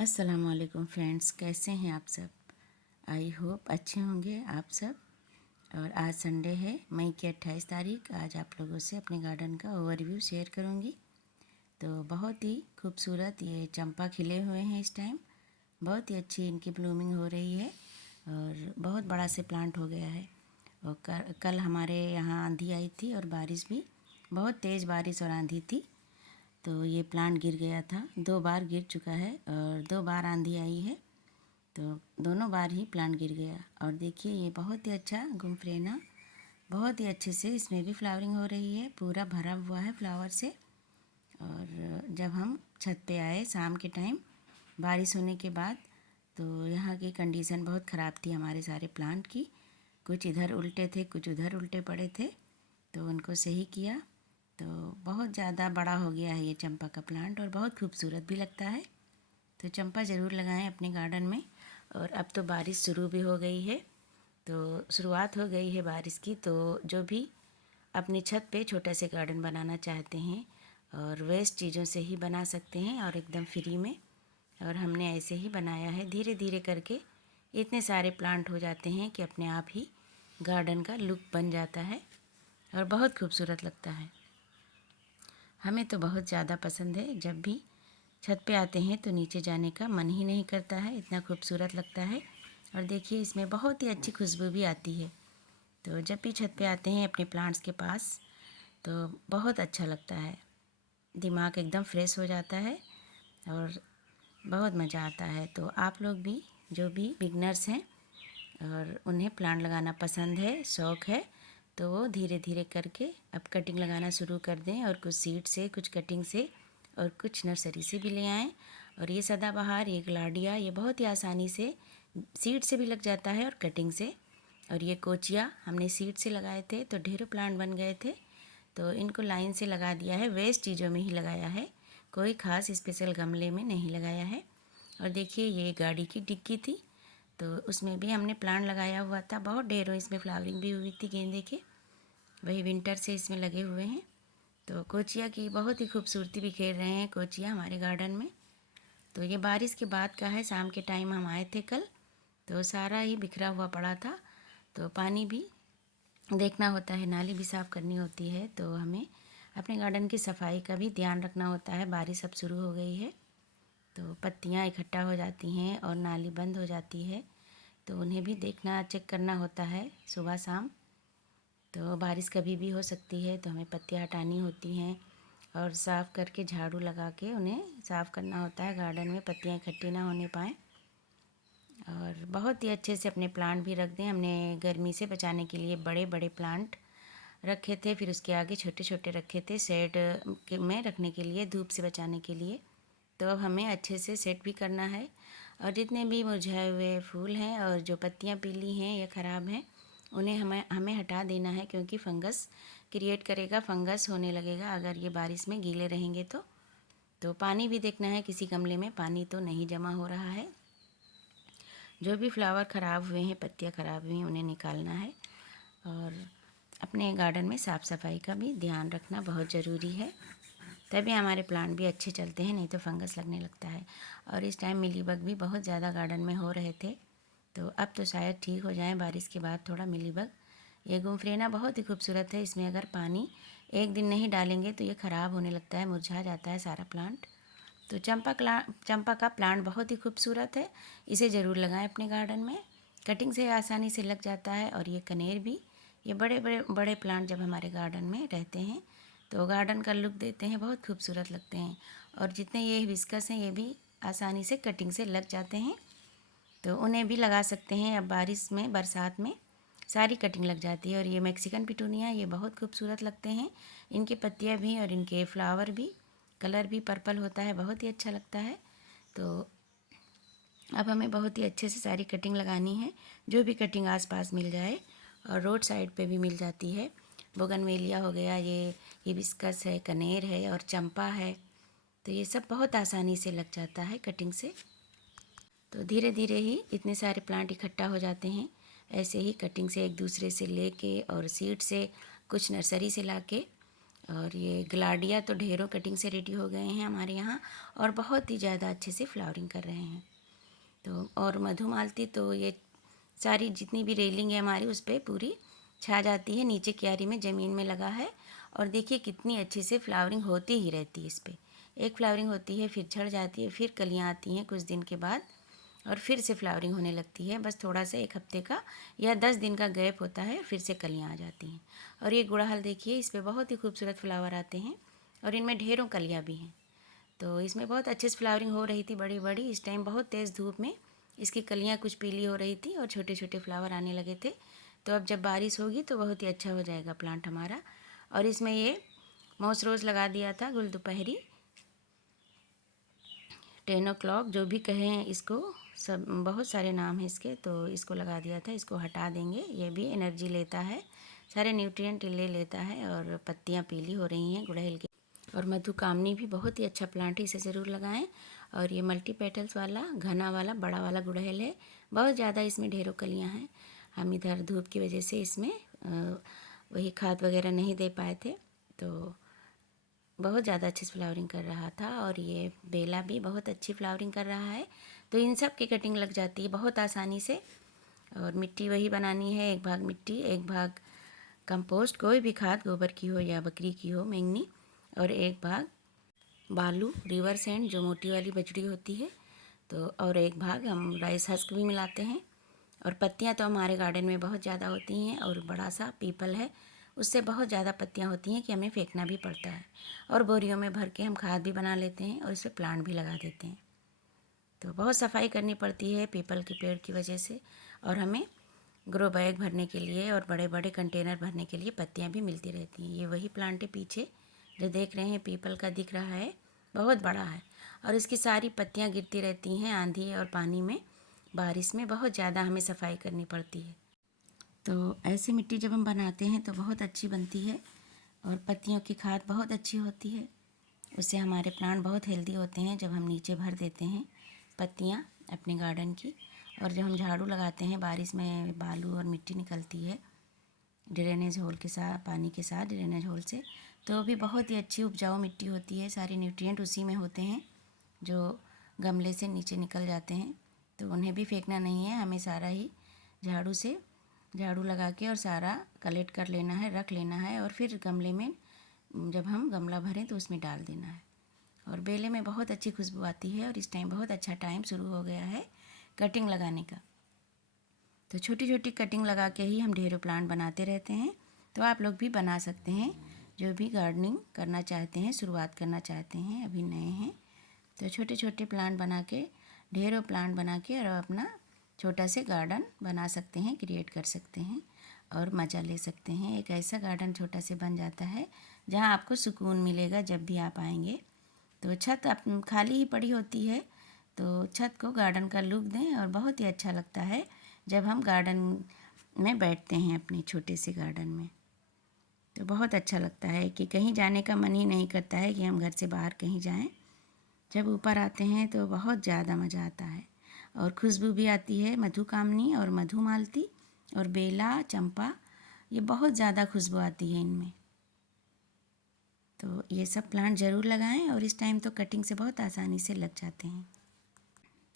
अस्सलामुअलैकुम फ्रेंड्स, कैसे हैं आप सब। आई होप अच्छे होंगे आप सब। और आज संडे है, मई की 28 तारीख। आज आप लोगों से अपने गार्डन का ओवरव्यू शेयर करूंगी। तो बहुत ही खूबसूरत ये चंपा खिले हुए हैं इस टाइम। बहुत ही अच्छी इनकी ब्लूमिंग हो रही है और बहुत बड़ा से प्लांट हो गया है। और कल हमारे यहाँ आंधी आई थी और बारिश भी, बहुत तेज़ बारिश और आंधी थी। तो ये प्लांट गिर गया था, 2 बार गिर चुका है और 2 बार आंधी आई है। तो दोनों बार ही प्लांट गिर गया। और देखिए ये बहुत ही अच्छा गुमफ्रेना, बहुत ही अच्छे से इसमें भी फ्लावरिंग हो रही है, पूरा भरा हुआ है फ्लावर से। और जब हम छत पे आए शाम के टाइम बारिश होने के बाद, तो यहाँ की कंडीशन बहुत ख़राब थी हमारे सारे प्लांट की। कुछ इधर उल्टे थे, कुछ उधर उल्टे पड़े थे, तो उनको सही किया। तो बहुत ज़्यादा बड़ा हो गया है ये चंपा का प्लांट और बहुत खूबसूरत भी लगता है। तो चंपा ज़रूर लगाएं अपने गार्डन में। और अब तो बारिश शुरू भी हो गई है, तो शुरुआत हो गई है बारिश की। तो जो भी अपनी छत पे छोटा से गार्डन बनाना चाहते हैं और वेस्ट चीज़ों से ही बना सकते हैं और एकदम फ्री में। और हमने ऐसे ही बनाया है, धीरे धीरे करके इतने सारे प्लांट हो जाते हैं कि अपने आप ही गार्डन का लुक बन जाता है और बहुत खूबसूरत लगता है। हमें तो बहुत ज़्यादा पसंद है। जब भी छत पे आते हैं तो नीचे जाने का मन ही नहीं करता है, इतना खूबसूरत लगता है। और देखिए इसमें बहुत ही अच्छी खुशबू भी आती है। तो जब भी छत पे आते हैं अपने प्लांट्स के पास, तो बहुत अच्छा लगता है, दिमाग एकदम फ्रेश हो जाता है और बहुत मज़ा आता है। तो आप लोग भी, जो भी बिगनर्स हैं और उन्हें प्लांट लगाना पसंद है, शौक़ है, तो वो धीरे धीरे करके अब कटिंग लगाना शुरू कर दें। और कुछ सीड से, कुछ कटिंग से और कुछ नर्सरी से भी ले आएँ। और ये सदाबहार, ये ग्लाडिया, ये बहुत ही आसानी से सीड से भी लग जाता है और कटिंग से। और ये कोचिया हमने सीड से लगाए थे तो ढेरों प्लांट बन गए थे, तो इनको लाइन से लगा दिया है, वेस्ट चीज़ों में ही लगाया है, कोई ख़ास स्पेशल गमले में नहीं लगाया है। और देखिए ये गाड़ी की डिक्की थी, तो उसमें भी हमने प्लांट लगाया हुआ था, बहुत ढेरों इसमें फ्लावरिंग भी हुई थी गेंदे के, वही विंटर से इसमें लगे हुए हैं। तो कोचिया की बहुत ही खूबसूरती बिखेर रहे हैं कोचिया हमारे गार्डन में। तो ये बारिश के बाद का है, शाम के टाइम हम आए थे कल, तो सारा ही बिखरा हुआ पड़ा था। तो पानी भी देखना होता है, नाली भी साफ़ करनी होती है, तो हमें अपने गार्डन की सफाई का भी ध्यान रखना होता है। बारिश अब शुरू हो गई है तो पत्तियाँ इकट्ठा हो जाती हैं और नाली बंद हो जाती है, तो उन्हें भी देखना, चेक करना होता है सुबह शाम। तो बारिश कभी भी हो सकती है, तो हमें पत्तियाँ हटानी होती हैं और साफ़ करके झाड़ू लगा के उन्हें साफ़ करना होता है, गार्डन में पत्तियाँ इकट्ठी ना होने पाएँ। और बहुत ही अच्छे से अपने प्लांट भी रख दें। हमने गर्मी से बचाने के लिए बड़े बड़े प्लांट रखे थे, फिर उसके आगे छोटे छोटे रखे थे शेड में रखने के लिए, धूप से बचाने के लिए। तो अब हमें अच्छे से सेट भी करना है। और जितने भी मुरझाए हुए फूल हैं और जो पत्तियां पीली हैं या ख़राब हैं, उन्हें हमें हटा देना है, क्योंकि फंगस क्रिएट करेगा, फंगस होने लगेगा अगर ये बारिश में गीले रहेंगे तो पानी भी देखना है, किसी गमले में पानी तो नहीं जमा हो रहा है। जो भी फ्लावर ख़राब हुए हैं, पत्तियाँ ख़राब हुई हैं, उन्हें निकालना है। और अपने गार्डन में साफ़ सफाई का भी ध्यान रखना बहुत ज़रूरी है, तभी हमारे प्लांट भी अच्छे चलते हैं, नहीं तो फंगस लगने लगता है। और इस टाइम मिलीबग भी बहुत ज़्यादा गार्डन में हो रहे थे, तो अब तो शायद ठीक हो जाए बारिश के बाद थोड़ा मिलीबग। ये गुमफ्रेना बहुत ही खूबसूरत है, इसमें अगर पानी एक दिन नहीं डालेंगे तो ये ख़राब होने लगता है, मुरझा जाता है सारा प्लांट। तो चंपा का प्लांट बहुत ही खूबसूरत है, इसे ज़रूर लगाएं अपने गार्डन में, कटिंग से आसानी से लग जाता है। और ये कनेर भी, ये बड़े बड़े बड़े प्लांट जब हमारे गार्डन में रहते हैं तो गार्डन का लुक देते हैं, बहुत खूबसूरत लगते हैं। और जितने ये हिबिस्कस हैं, ये भी आसानी से कटिंग से लग जाते हैं, तो उन्हें भी लगा सकते हैं। अब बारिश में, बरसात में सारी कटिंग लग जाती है। और ये मैक्सिकन पिटूनिया, ये बहुत खूबसूरत लगते हैं, इनकी पत्तियाँ भी और इनके फ्लावर भी, कलर भी पर्पल होता है, बहुत ही अच्छा लगता है। तो अब हमें बहुत ही अच्छे से सारी कटिंग लगानी है, जो भी कटिंग आसपास मिल जाए, और रोड साइड पे भी मिल जाती है। बोगनवेलिया हो गया, ये हिबिस्कस है, कनेर है और चंपा है, तो ये सब बहुत आसानी से लग जाता है कटिंग से। तो धीरे धीरे ही इतने सारे प्लांट इकट्ठा हो जाते हैं, ऐसे ही कटिंग से एक दूसरे से लेके और सीड से, कुछ नर्सरी से लाके और ये ग्लाडिया तो ढेरों कटिंग से रेडी हो गए हैं हमारे यहाँ और बहुत ही ज़्यादा अच्छे से फ्लावरिंग कर रहे हैं। तो और मधुमालती तो ये सारी जितनी भी रेलिंग है हमारी उस पर पूरी छा जाती है, नीचे क्यारी में ज़मीन में लगा है। और देखिए कितनी अच्छी से फ्लावरिंग होती ही रहती है इस पर। एक फ्लावरिंग होती है, फिर झड़ जाती है, फिर कलियाँ आती हैं कुछ दिन के बाद और फिर से फ्लावरिंग होने लगती है। बस थोड़ा सा 1 हफ्ते का या 10 दिन का गैप होता है, फिर से कलियाँ आ जाती हैं। और ये गुड़हल देखिए, इस पर बहुत ही खूबसूरत फ्लावर आते हैं और इनमें ढेरों कलियाँ भी हैं। तो इसमें बहुत अच्छे से फ्लावरिंग हो रही थी बड़ी बड़ी। इस टाइम बहुत तेज़ धूप में इसकी कलियाँ कुछ पीली हो रही थी और छोटे छोटे फ्लावर आने लगे थे। तो अब जब बारिश होगी तो बहुत ही अच्छा हो जाएगा प्लांट हमारा। और इसमें ये मॉस रोज़ लगा दिया था, गुल दोपहरी, 10 o'clock जो भी कहें इसको, सब बहुत सारे नाम हैं इसके। तो इसको लगा दिया था, इसको हटा देंगे। ये भी एनर्जी लेता है, सारे न्यूट्रिएंट ले लेता है और पत्तियाँ पीली हो रही हैं गुड़हल की। और मधुकामनी भी बहुत ही अच्छा प्लांट है, इसे ज़रूर लगाएं। और ये मल्टी पेटल्स वाला घना वाला बड़ा वाला गुड़हल है, बहुत ज़्यादा इसमें ढेरों कलियां हैं। हम इधर धूप की वजह से इसमें वही खाद वगैरह नहीं दे पाए थे, तो बहुत ज़्यादा अच्छी फ्लावरिंग कर रहा था। और ये बेला भी बहुत अच्छी फ्लावरिंग कर रहा है। तो इन सब की कटिंग लग जाती है बहुत आसानी से। और मिट्टी वही बनानी है, 1 भाग मिट्टी 1 भाग कंपोस्ट, कोई भी खाद, गोबर की हो या बकरी की हो, मैंगनी, और 1 भाग बालू रिवर सैंड जो मोटी वाली बजड़ी होती है। तो और 1 भाग हम राइस हस्क भी मिलाते हैं। और पत्तियां तो हमारे गार्डन में बहुत ज़्यादा होती हैं और बड़ा सा पीपल है, उससे बहुत ज़्यादा पत्तियां होती हैं कि हमें फेंकना भी पड़ता है। और बोरियों में भर के हम खाद भी बना लेते हैं और इस पर प्लांट भी लगा देते हैं। तो बहुत सफाई करनी पड़ती है पीपल के पेड़ की वजह से। और हमें ग्रो बैग भरने के लिए और बड़े बड़े कंटेनर भरने के लिए पत्तियां भी मिलती रहती हैं। ये वही प्लांट है पीछे जो देख रहे हैं, पीपल का दिख रहा है, बहुत बड़ा है। और इसकी सारी पत्तियां गिरती रहती हैं आंधी और पानी में, बारिश में बहुत ज़्यादा हमें सफाई करनी पड़ती है। तो ऐसी मिट्टी जब हम बनाते हैं तो बहुत अच्छी बनती है और पत्तियों की खाद बहुत अच्छी होती है। उससे हमारे प्लांट बहुत हेल्दी होते हैं जब हम नीचे भर देते हैं पत्तियाँ अपने गार्डन की। और जब हम झाड़ू लगाते हैं, बारिश में बालू और मिट्टी निकलती है ड्रेनेज होल के साथ, पानी के साथ ड्रेनेज होल से, तो भी बहुत ही अच्छी उपजाऊ मिट्टी होती है। सारे न्यूट्रिएंट उसी में होते हैं जो गमले से नीचे निकल जाते हैं। तो उन्हें भी फेंकना नहीं है, हमें सारा ही झाड़ू से झाड़ू लगा के और सारा कलेक्ट कर लेना है, रख लेना है। और फिर गमले में जब हम गमला भरें तो उसमें डाल देना है। और बेले में बहुत अच्छी खुशबू आती है और इस टाइम बहुत अच्छा टाइम शुरू हो गया है कटिंग लगाने का। तो छोटी छोटी कटिंग लगा के ही हम ढेरों प्लांट बनाते रहते हैं। तो आप लोग भी बना सकते हैं, जो भी गार्डनिंग करना चाहते हैं, शुरुआत करना चाहते हैं, अभी नए हैं, तो छोटे छोटे प्लांट बना के, ढेरों प्लांट बना के और अपना छोटा से गार्डन बना सकते हैं, क्रिएट कर सकते हैं और मज़ा ले सकते हैं। एक ऐसा गार्डन छोटा से बन जाता है जहाँ आपको सुकून मिलेगा जब भी आप आएंगे। तो छत खाली ही पड़ी होती है, तो छत को गार्डन का लुक दें और बहुत ही अच्छा लगता है जब हम गार्डन में बैठते हैं अपने छोटे से गार्डन में। तो बहुत अच्छा लगता है कि कहीं जाने का मन ही नहीं करता है कि हम घर से बाहर कहीं जाएं। जब ऊपर आते हैं तो बहुत ज़्यादा मज़ा आता है और खुशबू भी आती है। मधुकामनी और मधुमालती और बेला, चंपा, ये बहुत ज़्यादा खुशबू आती है इनमें। तो ये सब प्लांट ज़रूर लगाएं और इस टाइम तो कटिंग से बहुत आसानी से लग जाते हैं।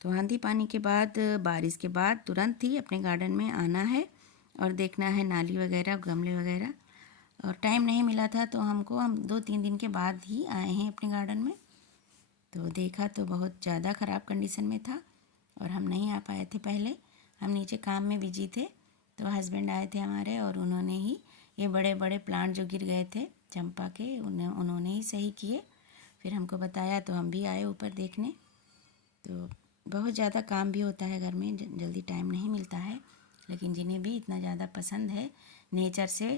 तो आंधी पानी के बाद, बारिश के बाद तुरंत ही अपने गार्डन में आना है और देखना है नाली वगैरह, गमले वगैरह। और टाइम नहीं मिला था तो हम 2-3 दिन के बाद ही आए हैं अपने गार्डन में। तो देखा तो बहुत ज़्यादा ख़राब कंडीशन में था और हम नहीं आ पाए थे पहले, हम नीचे काम में बिजी थे। तो हस्बैंड आए थे हमारे और उन्होंने ही ये बड़े बड़े प्लांट जो गिर गए थे चंपा के, उन्होंने ही सही किए। फिर हमको बताया तो हम भी आए ऊपर देखने। तो बहुत ज़्यादा काम भी होता है घर में, जल्दी टाइम नहीं मिलता है, लेकिन जिन्हें भी इतना ज़्यादा पसंद है, नेचर से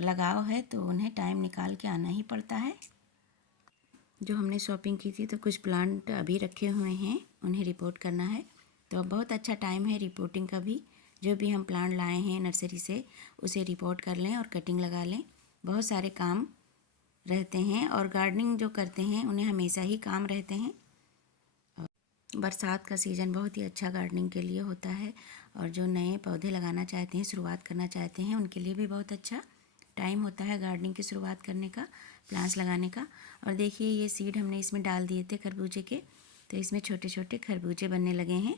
लगाव है, तो उन्हें टाइम निकाल के आना ही पड़ता है। जो हमने शॉपिंग की थी तो कुछ प्लांट अभी रखे हुए हैं, उन्हें रिपोर्ट करना है। तो अब बहुत अच्छा टाइम है रिपोर्टिंग का भी। जो भी हम प्लांट लाए हैं नर्सरी से उसे रिपोर्ट कर लें और कटिंग लगा लें। बहुत सारे काम रहते हैं और गार्डनिंग जो करते हैं उन्हें हमेशा ही काम रहते हैं। बरसात का सीज़न बहुत ही अच्छा गार्डनिंग के लिए होता है और जो नए पौधे लगाना चाहते हैं, शुरुआत करना चाहते हैं, उनके लिए भी बहुत अच्छा। टाइम होता है गार्डनिंग की शुरुआत करने का, प्लांट्स लगाने का। और देखिए ये सीड हमने इसमें डाल दिए थे खरबूजे के, तो इसमें छोटे छोटे खरबूजे बनने लगे हैं।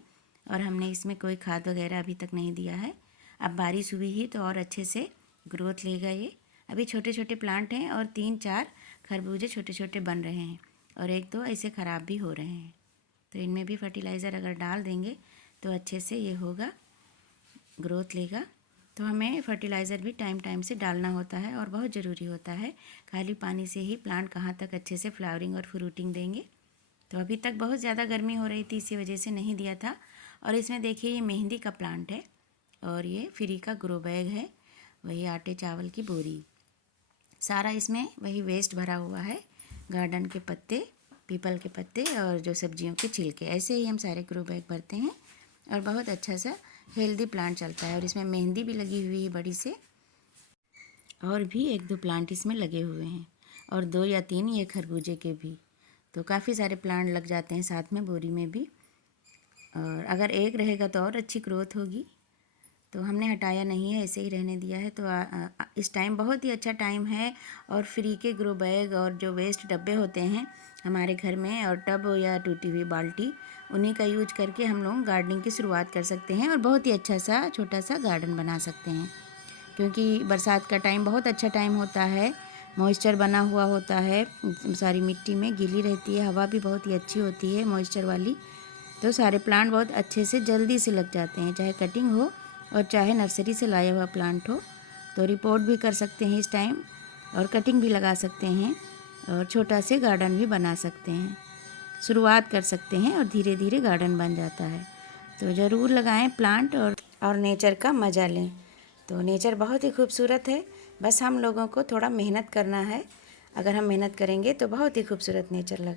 और हमने इसमें कोई खाद वगैरह अभी तक नहीं दिया है। अब बारिश हुई ही तो और अच्छे से ग्रोथ लेगा ये। अभी छोटे छोटे प्लांट हैं और 3-4 खरबूजे छोटे छोटे बन रहे हैं और 1-2 ऐसे ख़राब भी हो रहे हैं। तो इनमें भी फर्टिलाइज़र अगर डाल देंगे तो अच्छे से ये होगा, ग्रोथ लेगा। तो हमें फर्टिलाइज़र भी टाइम टाइम से डालना होता है और बहुत ज़रूरी होता है। खाली पानी से ही प्लांट कहाँ तक अच्छे से फ्लावरिंग और फ्रूटिंग देंगे। तो अभी तक बहुत ज़्यादा गर्मी हो रही थी, इसी वजह से नहीं दिया था। और इसमें देखिए ये मेहंदी का प्लांट है और ये फ्री का ग्रो बैग है, वही आटे चावल की बोरी, सारा इसमें वही वेस्ट भरा हुआ है। गार्डन के पत्ते, पीपल के पत्ते और जो सब्जियों के छिलके, ऐसे ही हम सारे ग्रो बैग भरते हैं और बहुत अच्छा सा हेल्दी प्लांट चलता है। और इसमें मेहंदी भी लगी हुई है बड़ी से, और भी 1-2 प्लांट इसमें लगे हुए हैं और 2 या 3 ये खरबूजे के भी। तो काफ़ी सारे प्लांट लग जाते हैं साथ में बोरी में भी। और अगर एक रहेगा तो और अच्छी ग्रोथ होगी। तो हमने हटाया नहीं है, ऐसे ही रहने दिया है। तो इस टाइम बहुत ही अच्छा टाइम है। और फ्री के ग्रो बैग और जो वेस्ट डब्बे होते हैं हमारे घर में, और टब या टूटी हुई बाल्टी, उन्हीं का यूज करके हम लोग गार्डनिंग की शुरुआत कर सकते हैं और बहुत ही अच्छा सा छोटा सा गार्डन बना सकते हैं। क्योंकि बरसात का टाइम बहुत अच्छा टाइम होता है, मॉइस्चर बना हुआ होता है, सारी मिट्टी में गीली रहती है, हवा भी बहुत ही अच्छी होती है मॉइस्चर वाली। तो सारे प्लांट बहुत अच्छे से जल्दी से लग जाते हैं, चाहे कटिंग हो और चाहे नर्सरी से लाया हुआ प्लांट हो। तो रिपोर्ट भी कर सकते हैं इस टाइम, और कटिंग भी लगा सकते हैं और छोटा से गार्डन भी बना सकते हैं, शुरुआत कर सकते हैं और धीरे धीरे गार्डन बन जाता है। तो ज़रूर लगाएं प्लांट और नेचर का मज़ा लें। तो नेचर बहुत ही खूबसूरत है, बस हम लोगों को थोड़ा मेहनत करना है। अगर हम मेहनत करेंगे तो बहुत ही खूबसूरत नेचर लगेगा।